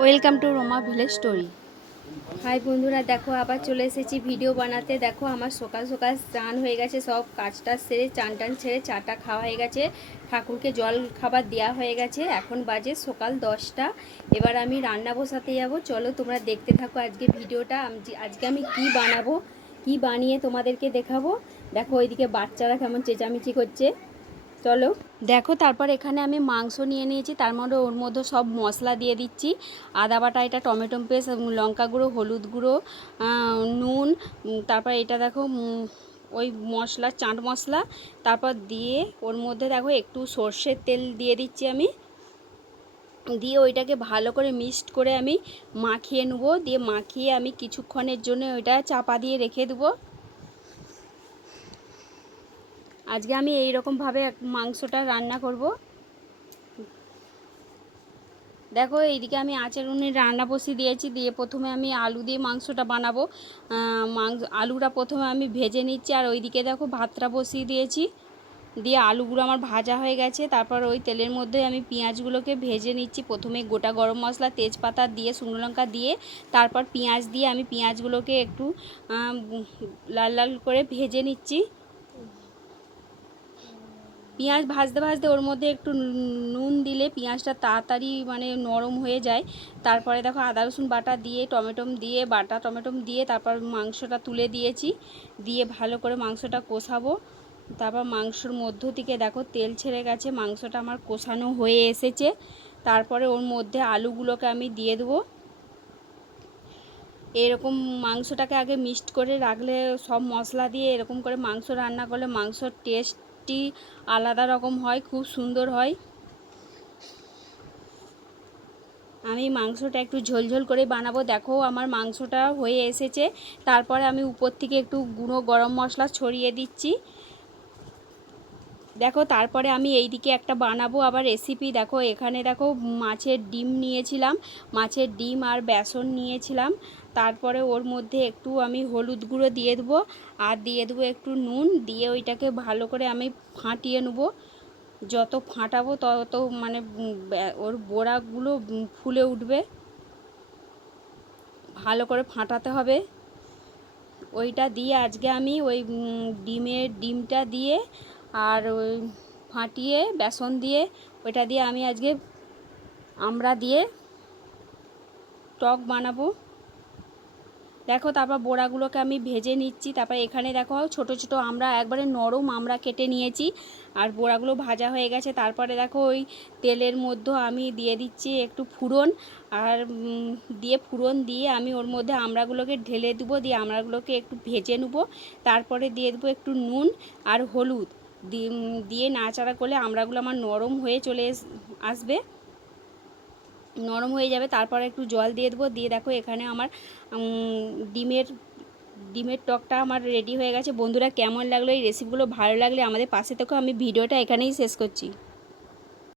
Welcome to Roma village story. Hi বন্ধুরা, দেখো আবার চলে এসেছি ভিডিও বানাতে। দেখো আমার সকাল সকাল স্নান হয়ে গেছে, সব কাজটা সেরে চান টান ছেড়ে চাটা খাওয়া হয়ে গেছে। ঠাকুরকে জল খাবার দেওয়া হয়ে গেছে। এখন বাজে সকাল দশটা। এবার আমি রান্না বসাতে যাব। চলো তোমরা দেখতে থাকো আজকে ভিডিওটা। আজকে আমি কি বানাবো, কি বানিয়ে তোমাদেরকে দেখাবো। দেখো ওইদিকে বাচ্চারা কেমন চেঁচামেচি করছে। চলো। দেখো, তারপর এখানে আমি মাংস নিয়ে নিয়েছি, তার মধ্যে ওর মধ্যে সব মশলা দিয়ে দিচ্ছি। আদা বাটা, এটা টমেটো পেস্ট লঙ্কা গুঁড়ো, হলুদ গুঁড়ো নুন তারপর এটা দেখো ওই মশলা, চাট মশলা, তারপর দিয়ে ওর মধ্যে দেখো একটু সর্ষের তেল দিয়ে দিচ্ছি আমি। দিয়ে ওইটাকে ভালো করে মিক্সড করে আমি মাখিয়ে নেব। দিয়ে মাখিয়ে আমি কিছুক্ষণের জন্য ওইটা চাপা দিয়ে রেখে দেবো। আজকে আমি এই রকমভাবে মাংসটা রান্না করব। দেখো, এইদিকে আমি আচার উনুনে রান্না বসিয়ে দিয়েছি। দিয়ে প্রথমে আমি আলু দিয়ে মাংসটা বানাবো। মাংস, আলুটা প্রথমে আমি ভেজে নিচ্ছি। আর ওইদিকে দেখো, ভাতটা বসিয়ে দিয়েছি। দিয়ে আলুগুলো আমার ভাজা হয়ে গেছে। তারপর ওই তেলের মধ্যে আমি পেঁয়াজগুলোকে ভেজে নিচ্ছি। প্রথমে গোটা গরম মশলা, তেজপাতা দিয়ে, শুকনো লঙ্কা দিয়ে, তারপর পেঁয়াজ দিয়ে আমি পেঁয়াজগুলোকে একটু লাল লাল করে ভেজে নিচ্ছি। পেঁয়াজ ভাজতে ভাজতে ওর মধ্যে একটু নুন দিলে পেঁয়াজটা তাড়াতাড়ি মানে নরম হয়ে যায়। তারপরে দেখো আদা, রসুন বাটা দিয়ে, টমেটোম দিয়ে, বাটা টমেটোম দিয়ে তারপর মাংসটা তুলে দিয়েছি। দিয়ে ভালো করে মাংসটা কষাবো। তারপর মাংসর মধ্য থেকে দেখো তেল ছেড়ে গেছে, মাংসটা আমার কষানো হয়ে এসেছে। তারপরে ওর মধ্যে আলুগুলোকে আমি দিয়ে দেবো। এরকম মাংসটাকে আগে মিক্সড করে রাখলে সব মশলা দিয়ে এরকম করে মাংস রান্না করলে মাংসর টেস্টটি আলাদা রকম হয়, খুব সুন্দর হয়। আমি মাংসটা একটু ঝোলঝোল করে বানাবো। দেখো আমার মাংসটা হয়ে এসেছে। তারপরে আমি উপর থেকে একটু গুঁড়ো গরম মশলা ছড়িয়ে দিচ্ছি। দেখো, তারপরে আমি এইদিকে একটা বানাবো আবার রেসিপি দেখো, এখানে দেখো মাছের ডিম নিয়েছিলাম, মাছের ডিম আর বেসন নিয়েছিলাম। তারপরে ওর মধ্যে একটু আমি হলুদ গুঁড়ো দিয়ে দেবো, আর দিয়ে দেবো একটু নুন। দিয়ে ওইটাকে ভালো করে আমি ফাটিয়ে নেব। যত ফাটাবো তত মানে ওর বোড়াগুলো ফুলে উঠবে। ভালো করে ফাটাতে হবে। ওইটা দিয়ে আজকে আমি ওই ডিমের ডিমটা দিয়ে আর ওই ফাটিয়ে, বেসন দিয়ে, ওইটা দিয়ে আমি আজকে আমরা দিয়ে টক বানাবো। দেখো তারপর বড়াগুলোকে আমি ভেজে নিচ্ছি। তারপর এখানে দেখো ছোট ছোট আমরা একবারে নরম আমরা কেটে নিয়েছি। আর বড়াগুলো ভাজা হয়ে গেছে। তারপরে দেখো ওই তেলের মধ্যে আমি দিয়ে দিচ্ছি একটু ফুরন। আর দিয়ে ফুরন দিয়ে আমি ওর মধ্যে আমড়াগুলোকে ঢেলে দেবো। দিয়ে আমড়াগুলোকে একটু ভেজে নেব। তারপরে দিয়ে দেবো একটু নুন আর হলুদ। দিয়ে নাড়াচাড়া করলে আমড়াগুলো আমার নরম হয়ে চলে আসবে। নরম হয়ে যাবে, তারপর একটু জল দিয়ে দেবো। দিয়ে দেখো এখানে আমার ডিমের ডিমের টকটা আমার রেডি হয়ে গেছে। বন্ধুরা কেমন লাগল? এই রেসিপিগুলো ভালো লাগলে আমাদের পাশে থেকেও আমি ভিডিওটা এখানেই শেষ করছি।